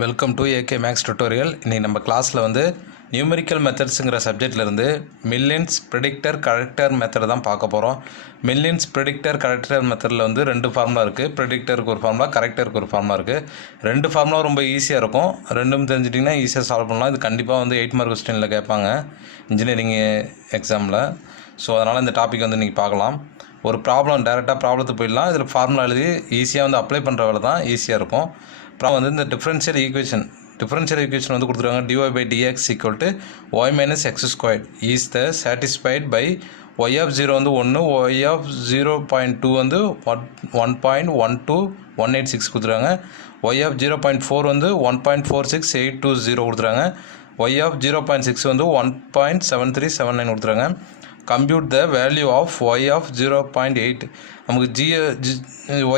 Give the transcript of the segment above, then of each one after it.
Welcome to AK maths tutorial. இன்றைக்கி நம்ம கிளாஸில் வந்து நியூமெரிக்கல் மெத்தட்ஸுங்கிற சப்ஜெக்ட்லேருந்து மில்லியன்ஸ் ப்ரெடிக்டர் கரெக்டர் மெத்தட் தான் பார்க்க போகிறோம். மில்லியன்ஸ் ப்ரெடிக்டர் கரெக்டர் மெத்தடில் வந்து ரெண்டு ஃபார்முலா இருக்குது. ப்ரெடிக்டருக்கு ஒரு ஃபார்முலா, கரெக்டருக்கு ஒரு ஃபார்முலா இருக்குது. ரெண்டு ஃபார்முலா ரொம்ப ஈஸியாக இருக்கும். ரெண்டும் தெரிஞ்சிட்டிங்கன்னா ஈஸியாக சால்வ் பண்ணலாம். இது கண்டிப்பாக வந்து 8 மார்க் கொஸ்டினில் கேட்பாங்க இன்ஜினியரிங் எக்ஸாமில். ஸோ அதனால் இந்த டாபிக் வந்து இன்றைக்கி பார்க்கலாம். ஒரு ப்ராப்ளம் டேரெக்டாக ப்ராப்ளத்துக்கு போயிடலாம். இதில் ஃபார்முலா எழுதி ஈஸியாக வந்து அப்ளை பண்ணுற வேலை தான் ஈஸியாக இருக்கும். அப்புறம் வந்து இந்த டிஃபரன்ஷியல் ஈக்குவேஷன் வந்து கொடுத்துருக்காங்க. dy by dx equal to y minus x squared is the satisfied by y of 0 வந்து 1, y of 0.2 வந்து 1.12186 கொடுத்துருக்காங்க. y of 0.4 வந்து 1.46820 கொடுத்துருக்காங்க. y of 0.6 வந்து 1.7379 கொடுத்துருக்காங்க. Compute the value of y of 0.8. நமக்கு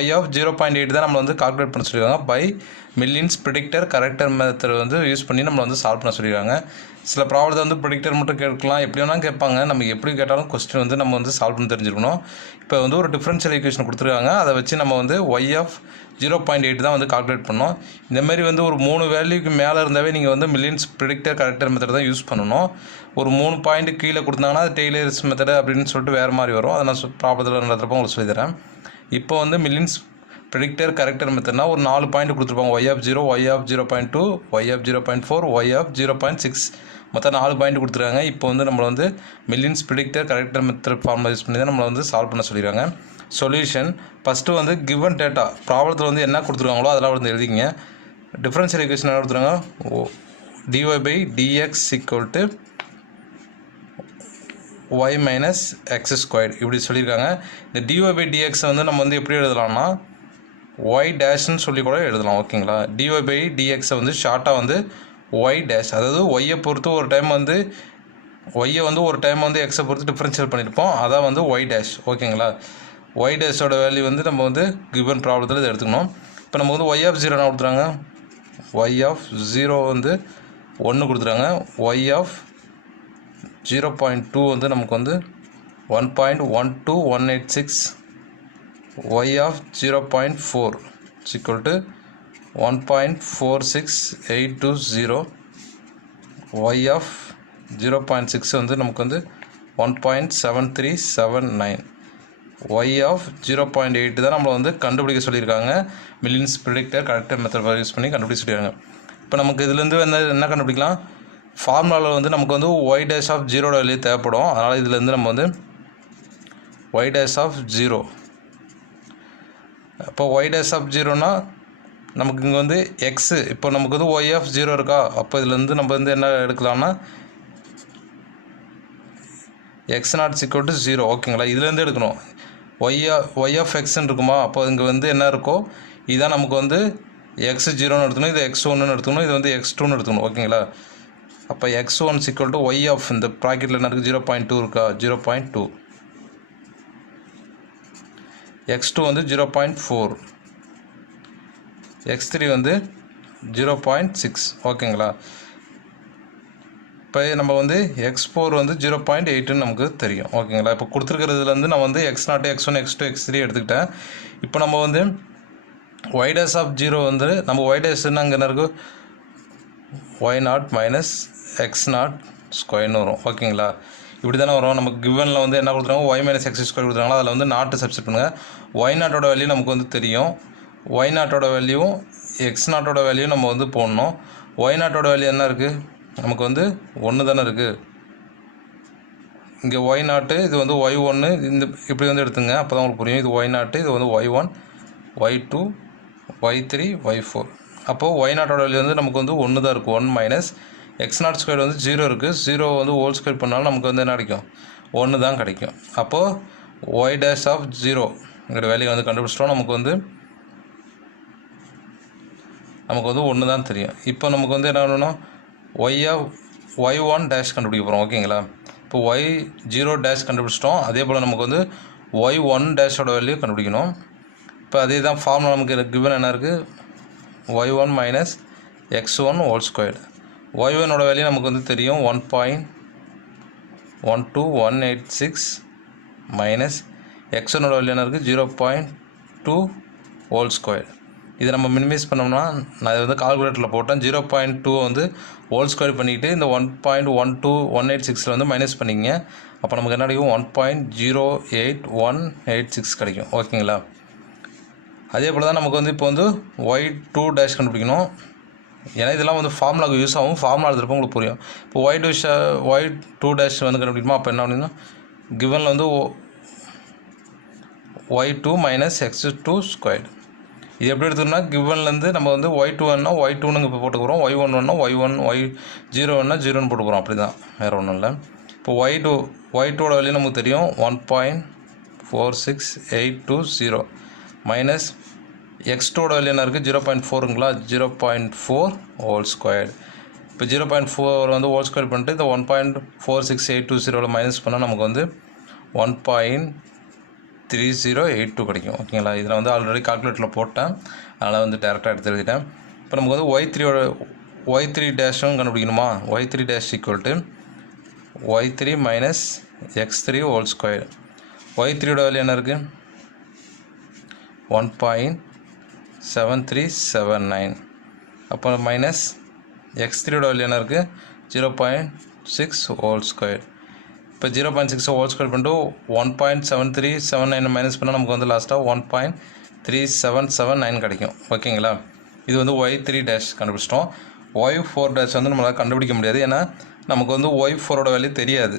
y of 0.8 தான் நம்ம வந்து கால்குலேட் பண்ண சொல்லியிருக்காங்க. By Milne's predictor corrector method வந்து யூஸ் பண்ணி நம்மளை வந்து சால்வ் பண்ண சொல்லியிருக்காங்க. சில ப்ராப்ளத்தை வந்து ப்ரெடிக்டர் மட்டும் கேட்கலாம், எப்படி வேணாலும் கேட்பாங்க. நம்ம எப்படி கேட்டாலும் கொஸ்டின் வந்து நம்ம வந்து சால்வ் பண்ணி தெரிஞ்சுக்கணும். இப்போ வந்து ஒரு டிஃபரன்ஷியல் ஈக்குவேஷன் கொடுத்துருக்காங்க. அதை வச்சு நம்ம வந்து y of 0.8 தான் வந்து கால்குலேட் பண்ணோம். இந்தமாரி வந்து ஒரு 3 வேல்யூக்கு மேலே இருந்தாவே நீங்கள் வந்து மில்லியன்ஸ் ப்ரெடிக்டர் கரெக்டர் மெத்தட் தான் யூஸ் பண்ணணும். ஒரு 3 பாயிண்ட் கீழே கொடுத்தாங்கன்னா அது டெய்லர்ஸ் மெத்தட் அப்படின்னு சொல்லிட்டு வேறு மாதிரி வரும். அதை நான் ப்ராப்ளத்தில் நடத்துகிறப்போ உங்களுக்கு சொல்லித்தரேன். இப்போ வந்து மில்லியன்ஸ் ப்ரெடிக்டர் கரெக்டர் மெத்தட்னா ஒரு 4 பாயிண்ட் கொடுத்துருப்பாங்க. y of 0, y of 0.2, y of 0.4, y of 0.6 மொத்தம் 4 பாயிண்ட் கொடுத்துருக்காங்க. இப்போ வந்து நம்மளை வந்து millions predictor corrector method formula use பண்ணி தான் நம்மளை வந்து சால்வ் பண்ண சொல்லிடுறாங்க. சொல்யூஷன் ஃபஸ்ட்டு வந்து கிவன் டேட்டா ப்ராப்ளத்தில் வந்து என்ன கொடுத்துருக்காங்களோ அதெல்லாம் வந்து எழுதிங்க. டிஃபரன்ஷியல் ஈக்குவேஷன் என்ன கொடுத்துருக்காங்க, dy by dx equal to y minus x squared இப்படி சொல்லியிருக்காங்க. இந்த dy by dx வந்து நம்ம வந்து எப்படி எழுதலாம்னா y டேஷ்னு சொல்லி கூட எழுதலாம். ஓகேங்களா, dy by dx வந்து ஷார்ட்டாக வந்து y டேஷ், அதாவது ஒய்யை பொறுத்து ஒரு டைம் வந்து ஒய்யை வந்து ஒரு டைம் வந்து எக்ஸை பொறுத்து டிஃப்ரென்ஷியல் பண்ணியிருப்போம். அதான் வந்து y டேஷ். ஓகேங்களா, y டேஷோட வேல்யூ வந்து நம்ம வந்து கிவன் ப்ராப்ளத்தில் இதை எடுத்துக்கணும். இப்போ நம்ம வந்து y of 0 என்ன கொடுத்துறாங்க, y of 0 வந்து 1 கொடுத்துறாங்க. y of 0.2 வந்து நமக்கு வந்து 1.12186, y of 0.4 is equal to 1.46820, y of 0.6 வந்து நமக்கு வந்து 1.7379, y of 0.8 தான் நம்மளை வந்து கண்டுபிடிக்க சொல்லியிருக்காங்க. Millions predictor corrector method use பண்ணி கண்டுபிடிக்க சொல்லியிருக்காங்க. இப்போ நமக்கு இதுலேருந்து என்ன கண்டுபிடிக்கலாம், ஃபார்முலாவில் வந்து நமக்கு வந்து y dash of 0 வேல்யூ தேவைப்படும். அதனால் இதுலேருந்து நம்ம வந்து y dash of 0, அப்போ y dash of 0னா நமக்கு இங்கே வந்து எக்ஸு, இப்போ நமக்கு வந்து y of 0 இருக்கா, அப்போ இதுலேருந்து நம்ம வந்து என்ன எடுக்கலாம்னா x நாட் equal to 0. ஓகேங்களா, இதுலேருந்து எடுக்கணும். y of xன்னு இருக்குமா, அப்போ இங்கே வந்து என்ன இருக்கோ இதுதான் நமக்கு வந்து x0ன்னு எடுத்துக்கணும், இது x1ன்னு எடுத்துக்கணும், இது வந்து x2ன்னு எடுத்துக்கணும். ஓகேங்களா, அப்போ x1 equal to y of இந்த ப்ராக்கெட்டில் என்ன இருக்குது 0.2 இருக்கா, 0.2, x2 வந்து 0.4, x3 வந்து 0.6. ஓகேங்களா, இப்போ நம்ம வந்து x4 வந்து 0.8ன்னு நமக்கு தெரியும். ஓகேங்களா, இப்போ கொடுத்துருக்கிறதுலேருந்து நான் வந்து x0, x1, x2, x3 எடுத்துக்கிட்டேன். இப்போ நம்ம வந்து y dash of 0 வந்து நம்ம y dashன்னு அங்கே என்ன இருக்குது y0 மைனஸ் x0 ஸ்கொயர்னு வரும். ஓகேங்களா, இப்படி தானே வரும். நமக்கு கிவனில் வந்து என்ன கொடுத்துருக்காங்க, y மைனஸ் x ஸ்கொயர் கொடுத்துருக்காங்களா, அதில் வந்து நாட்டு சப்ஸ்டிட் பண்ணுங்கள். y0ஓட வேல்யூ நமக்கு வந்து தெரியும். y0ஓட வேல்யூவும் x0ஓட வேல்யூ நம்ம வந்து போடணும். y0ஓட வேல்யூ என்ன இருக்குது, நமக்கு வந்து 1 தானே இருக்குது. இங்கே y0, இது வந்து y1, இந்த இப்படி வந்து எடுத்துங்க, அப்போ தான் உங்களுக்கு புரியும். இது y0, இது வந்து y1, y2, y3, y4. அப்போது y0ஓட வேல்யூ வந்து நமக்கு வந்து 1 தான் இருக்குது. 1 மைனஸ் x0 ஸ்கொயர் வந்து 0 இருக்குது. 0 வந்து ஹோல் ஸ்கொயர் பண்ணாலும் நமக்கு வந்து என்ன கிடைக்கும், 1 தான் கிடைக்கும். அப்போது y dash of 0 இங்கிற வேல்யூ வந்து கண்டுபிடிச்சிட்டோம். நமக்கு வந்து 1 தான் தெரியும். இப்போ நமக்கு வந்து என்ன பண்ணணும், y1 டேஷ் கண்டுபிடிக்க போகிறோம். ஓகேங்களா, இப்போ y0 டேஷ் கண்டுபிடிச்சிட்டோம். அதே போல் நமக்கு வந்து y1 டேஷோட வேல்யூ கண்டுபிடிக்கணும். இப்போ அதே தான் ஃபார்முலா நமக்கு கிவன் என்ன இருக்குது, y1 minus x1 whole square. y1ஓட வேல்யூ நமக்கு வந்து தெரியும் 1.12186 மைனஸ் x1ஓட வேல்யூ என்ன இருக்குது 0.2 ஹோல் ஸ்கொயர். இதை நம்ம மினிமைஸ் பண்ணோம்னா நான் இதை வந்து கால்குலேட்டரில் போட்டேன். 0.2 வந்து ஹோல் ஸ்கொயர் பண்ணிவிட்டு இந்த 1.12186 வந்து மைனஸ் பண்ணிங்க. அப்போ நமக்கு என்ன கிடைக்கும்? 1.08186 கிடைக்கும். ஓகேங்களா? அதே போல் தான் நமக்கு வந்து இப்போ வந்து y2 டேஷ் கண்டுபிடிக்கணும். ஏன்னா இதெல்லாம் வந்து ஃபார்முலாவுக்கு யூஸ் ஆகும். ஃபார்முலா எழுதுறப்போ உங்களுக்கு புரியும். இப்போ y2 டேஷ் வந்து கண்டுபிடிக்குமா? அப்போ என்ன அப்படின்னா கிவனில் வந்து y2 மைனஸ் x2 ஸ்கொயர்டு. இது எப்படி எடுத்துக்கணும்னா கிவன்லேருந்து நம்ம வந்து y2 வேணா y2ன்னு இப்போ போட்டுக்கிறோம், y1 வேணா y1, y0 வேணா 0ன்னு போட்டுக்கிறோம். அப்படி தான், வேறு ஒன்றும் இல்லை. இப்போ y2ஓட வேல்யூ நமக்கு தெரியும் 1.46820 மைனஸ் x2ஓட வேல்யூ என்ன இருக்குது? 0.4ங்களா? 0.4 ஹோல் ஸ்கொயர்டு. இப்போ 0.4 வந்து ஹோல் ஸ்கொயர் பண்ணிட்டு இந்த 1.46820 மைனஸ் பண்ணால் நமக்கு வந்து 1.3082 கிடைக்கும். ஓகேங்களா? இதில் வந்து ஆல்ரெடி கால்குலேட்டரில் போட்டேன், அதனால் வந்து டேரெக்டாக எடுத்து எழுதிட்டேன். இப்போ நமக்கு வந்து y3 டேஷும் கண்டுபிடிக்கணுமா? y3 dash equal to y3 minus x3 whole square. y3ஓட வேல்யூ என்ன இருக்குது? 1.7379. அப்போ மைனஸ் x3ஓட வேல்யூ என்ன இருக்குது? 0.6 ஹோல் ஸ்கொயர். இப்போ 0.6 ஹோல் ஸ்கொயர் பண்ணிட்டு 1.7379 மைனஸ் பண்ணால் நமக்கு வந்து லாஸ்ட்டாக 1.3779 கிடைக்கும். ஓகேங்களா? இது வந்து y3 டேஷ் கண்டுபிடிச்சிட்டோம். y4 டேஷ் வந்து நம்மளால் கண்டுபிடிக்க முடியாது, ஏன்னா நமக்கு வந்து y4ஓட வேல்யூ தெரியாது.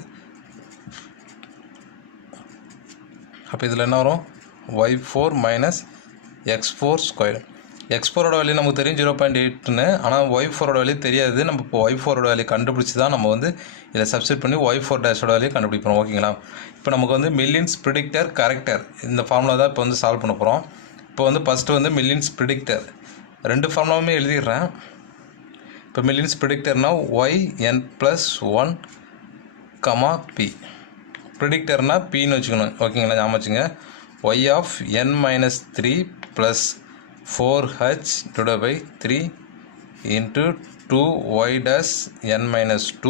அப்போ இதில் என்ன வரும்? y4 minus x4 square. x4ஓட value நமக்கு தெரியும் 0.8ன்னு, ஆனால் y4ஓட வேல்யூ தெரியாது. நம்ம இப்போ y4ஓட வேல்யூ கண்டுபிடிச்சி தான் நம்ம வந்து இதை சப்ஸ்டிட் பண்ணி y4 டேஷோட வேல்யூ கண்டுபிடிப்போம். ஓகேங்களா? இப்போ நமக்கு வந்து மில்லியன்ஸ் ப்ரிடிக்டர் கரெக்டர் இந்த ஃபார்முலா தான் இப்போ வந்து சால்வ் பண்ண போகிறோம். இப்போ வந்து ஃபஸ்ட்டு வந்து மில்லியன்ஸ் ப்ரிடிக்டர் ரெண்டு ஃபார்முலாவுமே எழுதிடுறேன். இப்போ மில்லியன்ஸ் ப்ரிடிக்டர்னால் yn+1, p. ப்ரிடிக்டர்னால் பின்னு வச்சுக்கணும். ஓகேங்களா? ஞாபகம் வச்சுங்க. y(n-3) + 4h divided by 3 into 2y(n-2)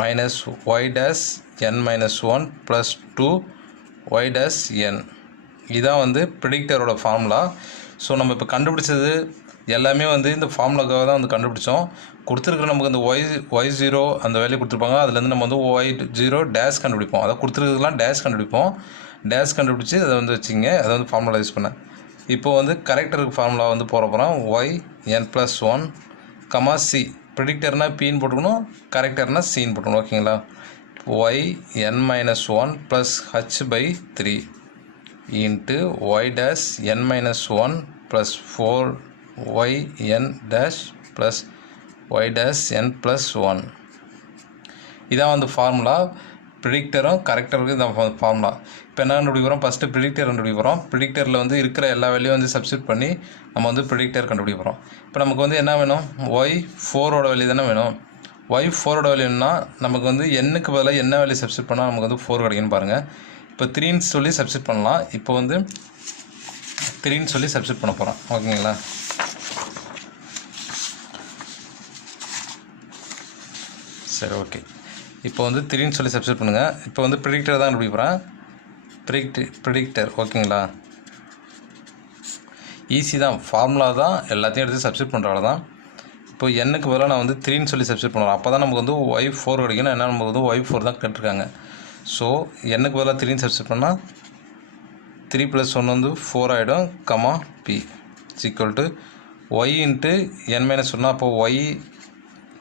minus y(n-1) plus 2y(n). இதான் வந்து ப்ரிடிக்டரோட ஃபார்முலா. ஸோ நம்ம இப்போ கண்டுபிடிச்சது எல்லாமே வந்து இந்த ஃபார்முலாக்காக தான் வந்து கண்டுபிடிச்சோம். கொடுத்துருக்குற நமக்கு இந்த y0 அந்த வேல்யூ கொடுத்துருப்பாங்க, அதுலேருந்து நம்ம வந்து y0 டேஷ் கண்டுபிடிப்போம். அதை கொடுத்துருக்குறதுலாம் டேஷ் கண்டுபிடிப்போம். டேஷ் கண்டுபிடிச்சி அதை வந்து வச்சுங்க, அதை வந்து ஃபார்முலா யூஸ் பண்ணேன். இப்போ வந்து கரெக்டருக்கு ஃபார்முலா வந்து போட போகிறோம். yn+1, c. ப்ரிடிக்டர்னால் பின்னு போட்டுக்கணும், கரெக்டர்னால் சின்னு போட்டுக்கணும். ஓகேங்களா? yn-1 plus h/3 into y(n-1) plus 4yn dash plus y(n+1). இதான் வந்து ஃபார்முலா. ப்ரிடிக்டரும் கரெக்டருக்கு இந்த ஃபார்முலா. இப்போ என்ன கண்டுபிடிக்கிறோம்? ஃபஸ்ட்டு ப்ரிடிக்டர் கண்டுபிடிக்கிறோம். ப்ரிடிக்டரில் வந்து இருக்கிற எல்லா வேல்யூ வந்து சப்ஸ்டிட் பண்ணி நம்ம வந்து ப்ரிடிக்டர் கண்டுபிடிக்கிறோம். இப்போ நமக்கு வந்து என்ன வேணும்? y4ஓட வேல்யூ தானே வேணும். y4ஓட வேல்யூன்னா நமக்கு வந்து n-க்கு பதிலாக என்ன வேல்யூ சப்ஸ்டிட் பண்ணால் நமக்கு வந்து 4 கிடைக்குன்னு பாருங்கள். இப்போ 3ன்னு சொல்லி சப்ஸ்டிட் பண்ணலாம். இப்போ வந்து 3ன்னு சொல்லி சப்ஸ்டிட் பண்ண போகிறோம். ஓகேங்களா? சரி, ஓகே. இப்போ வந்து 3ன்னு சொல்லி சப்ஸ்டிட் பண்ணுங்கள். இப்போ வந்து ப்ரிடிக்டர் தான் கண்டுபிடிக்கிறேன். ப்ரிடிக்டர். ஓகேங்களா? ஈஸி தான், ஃபார்முலா தான், எல்லாத்தையும் எடுத்து சப்ஸ்டிட் பண்ணுறவள தான். இப்போ n-க்கு பதிலாக நான் வந்து 3ன்னு சொல்லி சப்ஸ்டிட் பண்ணுறோம். அப்போ தான் நமக்கு வந்து y4 கிடைக்கணும். என்ன நமக்கு வந்து y4 தான் கேட்டிருக்காங்க. ஸோ n-க்கு பதிலாக 3ன்னு சப்ஸ்டிட் பண்ணால் 3 + 1 வந்து 4 ஆகிடும், p equal to y into n-1. அப்போ y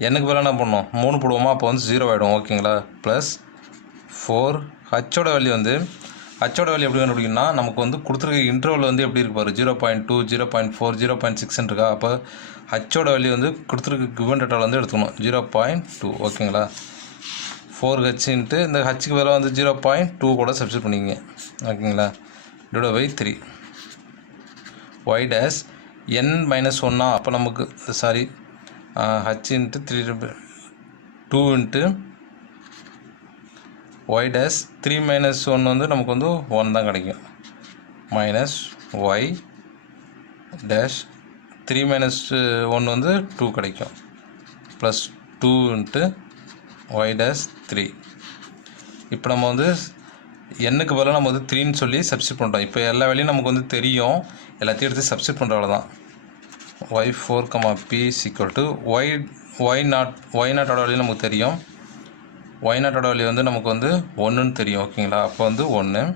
n-க்கு பதிலாக என்ன பண்ணணும்? 3 போடுவோமா? அப்போ வந்து 0 ஆகிடும். ஓகேங்களா? ப்ளஸ் 4 h-ஓட வேல்யூ வந்து h-ஓட வேல்யூ எப்படி கண்டுபிடிக்கணும்னா நமக்கு வந்து கொடுத்துருக்க இன்டர்வல் வந்து எப்படி இருப்பார்? 0.2, 0.4, 0.6 இருக்கா? அப்போ h-ஓட வேல்யூ வந்து கொடுத்துருக்க கிவன் டேட்டாவில் வந்து எடுத்துக்கணும் 0.2. ஓகேங்களா? 4h இன்ட்டு இந்த ஹச்சுக்கு பதிலாக வந்து 0.2 கூட சப்ஸ்டிட் பண்ணிக்கிங்க. ஓகேங்களா? Divide by 3 y dash n-1. அப்போ நமக்கு sorry h into 2 into y dash 3 - 1 வந்து நமக்கு வந்து 1 தான் கிடைக்கும். மைனஸ் y டேஷ் 3 - 1 வந்து 2 கிடைக்கும். Plus 2 into y dash 3. இப்போ நம்ம வந்து எண்ணுக்கு பதிலாக நம்ம வந்து 3ன்னு சொல்லி சப்ஸ்டிட் பண்ணுறோம். இப்போ எல்லா வேலையும் நமக்கு வந்து தெரியும், எல்லாத்தையும் எடுத்து சப்ஸ்டிட் பண்ணுற வேலை தான். y4, p y0 வேல்யூ நமக்கு தெரியும். y0 வேல்யூ வந்து நமக்கு வந்து 1ன்னு தெரியும். ஓகேங்களா? அப்போ வந்து 1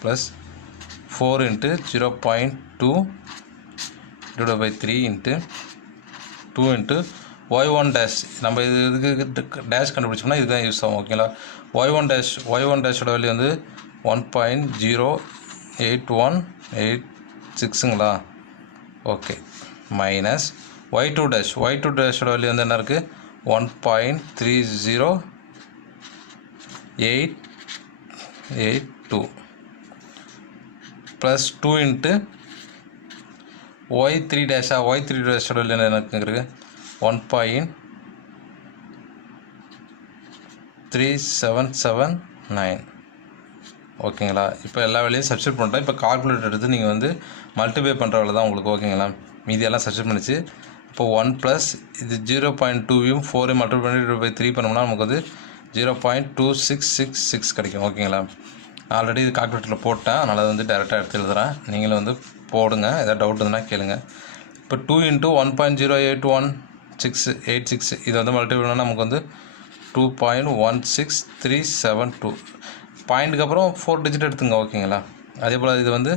plus 4 × 0.2 divided by 3 × 2 × y1 dash. நம்ம இதுக்கு டேஷ் கண்டுபிடிச்சோம்னா இதுதான் யூஸ் ஆகும். ஓகேங்களா? y1 டேஷோட வேல்யூ வந்து 1.08186ங்களா? ஓகே. மைனஸ் y2 டேஷோட வேல்யூ வந்து என்ன இருக்குது? 1.30882 ப்ளஸ் 2 × y3 டேஷோட வேல்யூ என்ன இருக்குது? 1.3779. ஓகேங்களா? இப்போ எல்லா வேலையும் சப்ஸ்டிட் பண்ணுறோம். இப்போ கால்குலேட்டர் எடுத்து நீங்கள் வந்து மல்டிப்ளை பண்ணுற வேலை தான் உங்களுக்கு. ஓகேங்களா? மீதியெல்லாம் சப்ஸ்டிட் பண்ணிச்சு. இப்போ 1 ப்ளஸ் இது 0.2யும் 4யும் மல்டிப்ளை பண்ணி டிவைட் பை 3 பண்ணோம்னா நமக்கு வந்து 0.2666 கிடைக்கும். ஓகேங்களா? ஆல்ரெடி இது கால்குலேட்டரில் போட்டேன், அதனால் வந்து டேரெக்டாக எடுத்து எழுதுகிறேன். நீங்களும் வந்து போடுங்க, ஏதாவது டவுட் இருந்ததுன்னா கேளுங்க. இப்போ 2 × 1.08186 இதை வந்து மல்டிப்ளை பண்ணால் நமக்கு வந்து 2.16372. பாயிண்ட்டுக்கு அப்புறம் 4 டிஜிட் எடுத்துங்க. ஓகேங்களா? அதே போல் இது வந்து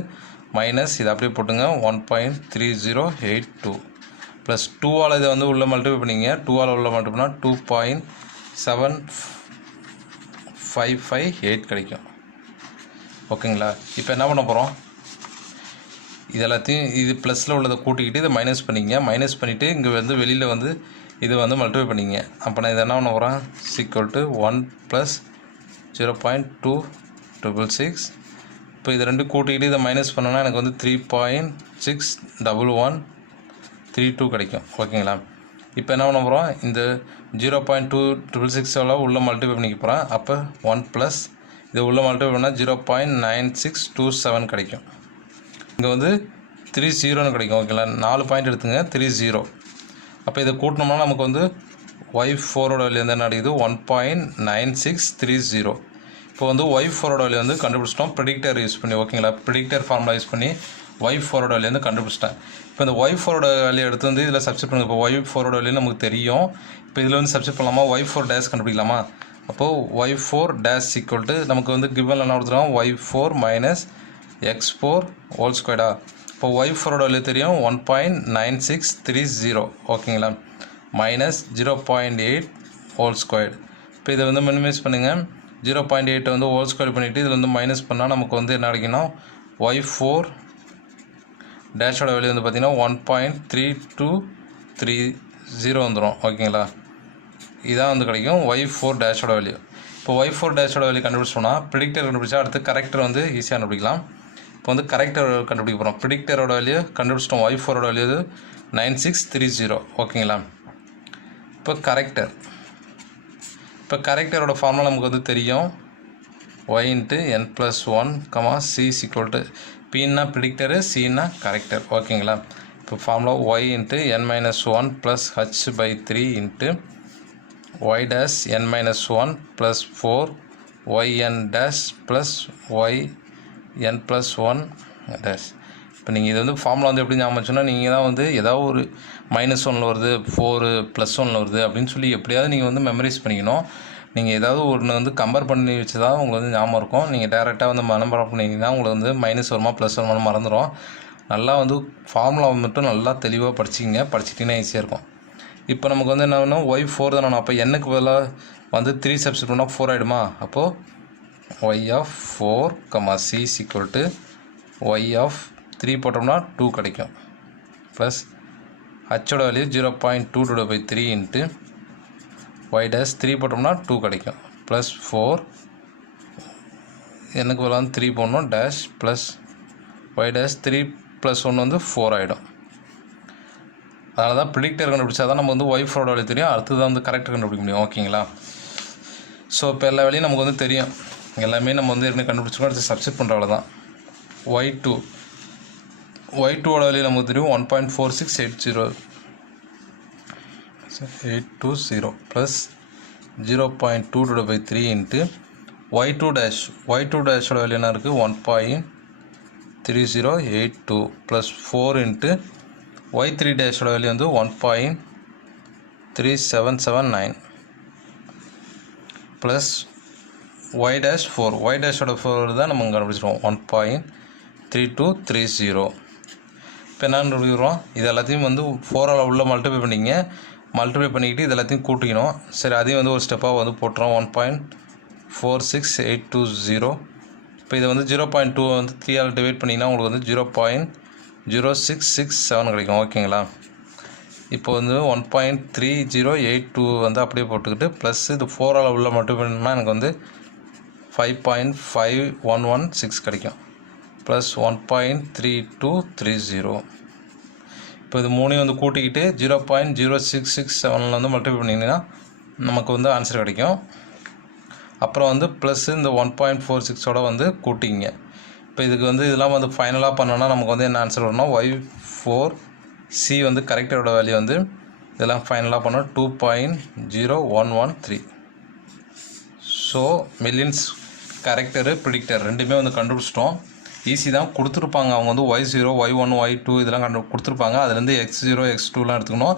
மைனஸ் இதை அப்படியே போட்டுங்க 1.3082 ப்ளஸ் 2ஆல் இதை வந்து உள்ளே மல்டிப்ளை பண்ணிங்க. 2ஆல் உள்ள மல்டிப்ளை பண்ணால் 2.7558 கிடைக்கும். ஓகேங்களா? இப்போ என்ன பண்ண போகிறோம்? இது எல்லாத்தையும் இது ப்ளஸில் உள்ளதை கூட்டிக்கிட்டு இதை மைனஸ் பண்ணிங்க. மைனஸ் பண்ணிவிட்டு இங்கே வந்து வெளியில் வந்து இது வந்து மல்டிப்ளை பண்ணிங்க. அப்போ நான் இதை என்ன பண்ண போகிறேன்? = 1 + 0.266. இப்போ இது ரெண்டு கூட்டிக்கிட்டு இதை மைனஸ் பண்ணோன்னா எனக்கு வந்து 3.61132 கிடைக்கும். ஓகேங்களா? இப்போ என்ன பண்ண போகிறோம்? இந்த 0.266 உள்ள மல்டிப்ளை பண்ணிக்க போகிறேன். அப்போ 1 ப்ளஸ் இதை உள்ள மல்டிப்ளை பண்ணால் 0.9627 கிடைக்கும். இங்கே வந்து 30ன்னு கிடைக்கும். ஓகேங்களா? 4 பாயிண்ட் எடுத்துங்க, 30. அப்போ இதை கூட்டினோம்னா நமக்கு வந்து y4ஓட வேல்யூ வந்து என்ன கிடைக்குது? 1.9630. இப்போ வந்து y4ஓட வேல்யூ வந்து கண்டுபிடிச்சிட்டோம் ப்ரிடிக்டர் யூஸ் பண்ணி. ஓகேங்களா? ப்ரிடிக்டர் ஃபார்முலா யூஸ் பண்ணி y4ஓட வேல்யூ வந்து கண்டுபிடிச்சிட்டேன். இப்போ இந்த y4ஓட வேல்யூ எடுத்து வந்து இதில் சப்ஸ்டிட் பண்ணுங்க. இப்போ y4ஓட வேல்யூ நமக்கு தெரியும். இப்போ இதில் வந்து சப்ஸ்டிட் பண்ணலாமா? y4 dash கண்டுபிடிக்கலாமா? அப்போது y4 டேஷ் நமக்கு வந்து கிவனில் என்ன கொடுத்துருவோம்? y4 minus x4 whole ஸ்கொயர்டா. இப்போ y4ஓட வேல்யூ தெரியும் 1.9630. ஓகேங்களா? Minus 0.8 whole squared. இப்போ இதை வந்து மினிமைஸ் பண்ணுங்கள். 0.8 வந்து ஹோல் ஸ்கொயர் பண்ணிவிட்டு இதில் வந்து மைனஸ் பண்ணால் நமக்கு வந்து என்ன கிடைக்குன்னா y4 டேஷோட வேல்யூ வந்து பார்த்திங்கன்னா 1.3230 வந்துடும். ஓகேங்களா? இதான் வந்து கிடைக்கும் y4 டேஷோட வேல்யூ. இப்போ y4 டேஷோட வேல்யூ கண்டுபிடிச்சோம்னா ப்ரிடிக்டர் கண்டுபிடிச்சா அடுத்து கரெக்டர் வந்து ஈஸியாக கண்டுபிடிக்கலாம். இப்போ வந்து கரெக்டர் கண்டுபிடிக்க போகிறோம். ப்ரிடிக்டரோட வேல்யூ கண்டுபிடிச்சிட்டோம். y4ஓட வேல்யூ 9630. ஓகேங்களா? இப்போ கரெக்டரோட ஃபார்முலா நமக்கு வந்து தெரியும். y × n+1, c = pன்னா ப்ரிடிக்டரு, cன்னா character. ஓகேங்களா? இப்போ formula y × n-1 + h/3 × y dash n-1 + 4 yn dash + yn+1 dash. இப்போ நீங்கள் இது வந்து ஃபார்முலா வந்து எப்படி ஞாபகம் வச்சோன்னா, நீங்கள் தான் வந்து ஏதாவது ஒரு -1 வருது, 4 +1 வருது அப்படின்னு சொல்லி எப்படியாவது நீங்கள் வந்து மெமரைஸ் பண்ணிக்கணும். நீங்கள் ஏதாவது ஒன்று வந்து கம்பேர் பண்ணி வச்சு தான் உங்களுக்கு வந்து ஞாபகம் இருக்கும். நீங்கள் டேரெக்டாக வந்து மனப்பாடம் பண்ணிங்கன்னா உங்களுக்கு வந்து -1 வருமா +1 வருமா மறந்துடும். நல்லா வந்து ஃபார்முலாவை மட்டும் நல்லா தெளிவாக படிச்சிட்டிங்கன்னா ஈஸியாக இருக்கும். இப்போ நமக்கு வந்து என்ன வேணும்? y4 தான் வேணும். அப்போ n-க்கு பதிலாக வந்து 3 சப்ஸ்டிட் பண்ணால் 4 ஆகிடுமா? அப்போது y4, c = y3 போட்டோம்னா 2 கிடைக்கும். ப்ளஸ் ஹச்சோட வேல்யூ 0.2/3 × y dash 3 போட்டோம்னா 2 கிடைக்கும். ப்ளஸ் 4 n-க்கு பதிலாக வந்து 3 போடணும் டேஷ் ப்ளஸ் y dash 3 + 1 வந்து 4 ஆகிடும். அதனால தான் ப்ரிடிக்டர் கண்டுபிடிச்சா தான் நம்ம வந்து y4ஓட வேல்யூ தெரியும். அடுத்து தான் வந்து கரெக்டர் கண்டுபிடிக்க முடியும். ஓகேங்களா? ஸோ இப்போ எல்லா வேலையும் நமக்கு வந்து தெரியும். எல்லாமே நம்ம வந்து ஏற்கனவே கண்டுபிடிச்சோம். அடுத்து சப்ஸ்டிட் பண்ணுற வேலை தான். y2ஓட வேல்யூ நமக்கு தெரியும் 1.46820 ப்ளஸ் 0.2/3 × y2 டேஷோட வேல்யூ என்ன இருக்குது 1.3082 ப்ளஸ் 4 இன்ட்டு y3 டேஷோட வேல்யூ வந்து 1.3779 ப்ளஸ் y dash 4 டேஷோட 4 தான் நம்ம கண்டுபிடிச்சிருவோம் 1.3230. இப்போ என்னன்னு எழுதிடுறோம், இது எல்லாத்தையும் வந்து 4ஆல் உள்ள மல்டிப்ளை பண்ணிக்கிட்டு இது எல்லாத்தையும் கூட்டிக்கணும். சரி, அதையும் வந்து ஒரு ஸ்டெப்பாக வந்து போட்டுறோம் 1.46820. இப்போ இதை வந்து 0.2 வந்து 3ஆல் டிவைட் பண்ணிங்கன்னா உங்களுக்கு வந்து 0.0667 கிடைக்கும். ஓகேங்களா? இப்போ வந்து 1.3082 வந்து அப்படியே போட்டுக்கிட்டு ப்ளஸ் இது 4ஆல் உள்ள மல்டிப்ளை பண்ணால் எனக்கு வந்து 5.5116 கிடைக்கும் ப்ளஸ் 1.3230. இப்போ இது மூணையும் வந்து கூட்டிக்கிட்டு 0.0667 வந்து மல்டிப்ளை பண்ணிங்கன்னா நமக்கு வந்து ஆன்சர் கிடைக்கும். அப்புறம் வந்து ப்ளஸ் இந்த 1.46ஓட வந்து கூட்டிங்க. இப்போ இதுக்கு வந்து இதெல்லாம் வந்து ஃபைனலாக பண்ணோன்னா நமக்கு வந்து என்ன ஆன்சர் வரணும், y4c வந்து கரெக்டரோட வேல்யூ வந்து இதெல்லாம் ஃபைனலாக பண்ணோம் 2.0113. ஸோ மில்லியன்ஸ் கரெக்டரு ப்ரிடிக்டர் ரெண்டுமே வந்து கண்டுபிடிச்சிட்டோம். ஈஸி தான், கொடுத்துருப்பாங்க அவங்க வந்து y0 y1 y2 இதெல்லாம் கொடுத்துருப்பாங்க. அதுலேருந்து x0 x2லாம் எடுத்துக்கணும்.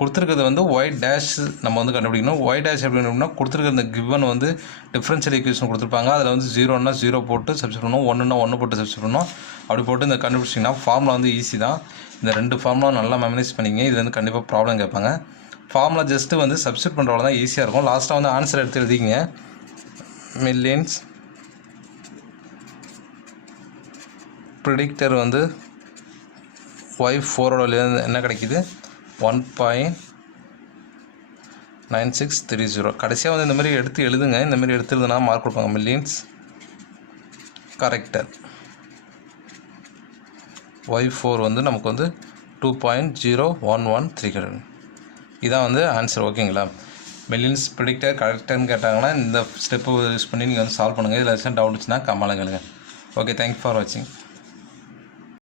கொடுத்துருக்கிறது வந்து y டேஷ் நம்ம வந்து கண்டுபிடிக்கணும். y டேஷ் எப்படி கண்டுபிடிக்கணும்னா கொடுத்துருக்க இந்த கிவன் வந்து டிஃப்ரென்ஷியல் ஈக்குவேஷன் கொடுத்துருப்பாங்க. அதில் வந்து 0னா 0 போட்டு சப்ஸ்டிட் பண்ணணும், 1னா 1 போட்டு சப்ஸ்டிட் பண்ணணும். அப்படி போட்டு இந்த கண்டுபிடிச்சிங்கன்னா ஃபார்முலா வந்து ஈஸி தான். இந்த 2 ஃபார்முலா நல்லா மெமரைஸ் பண்ணிங்க. இது வந்து கண்டிப்பாக ப்ராப்ளம் கேட்பாங்க. ஃபார்முலா ஜஸ்ட்டு வந்து சப்ஸ்டிட் பண்ணுறவங்க தான் ஈஸியாக இருக்கும். லாஸ்ட்டாக வந்து ஆன்சர் எடுத்து எழுதிங்க. மில்லியன்ஸ் ப்ரிடிக்டர் வந்து y4ஓட வேல்யூ என்ன கிடைக்கிது 1.9630. கடைசியாக வந்து இந்த மாதிரி எடுத்து எழுதுங்க. இந்த மாதிரி எடுத்து எழுதுனா மார்க் கொடுப்பாங்க. மில்லியன்ஸ் கரெக்டர் y4 வந்து நமக்கு வந்து 2.0113 கிடைக்கும். இதான் வந்து ஆன்சர். ஓகேங்களா? மில்லியன்ஸ் ப்ரிடிக்டர் கரெக்டர்னு கேட்டாங்கன்னா இந்த ஸ்டெப்பு யூஸ் பண்ணி நீங்கள் வந்து சால்வ் பண்ணுங்கள். இதில் ஏதாச்சும் டவுட் இருந்துச்சுன்னா கமெண்ட்ல கேளுங்க. ஓகே, தேங்க்யூ ஃபார் வாட்சிங்.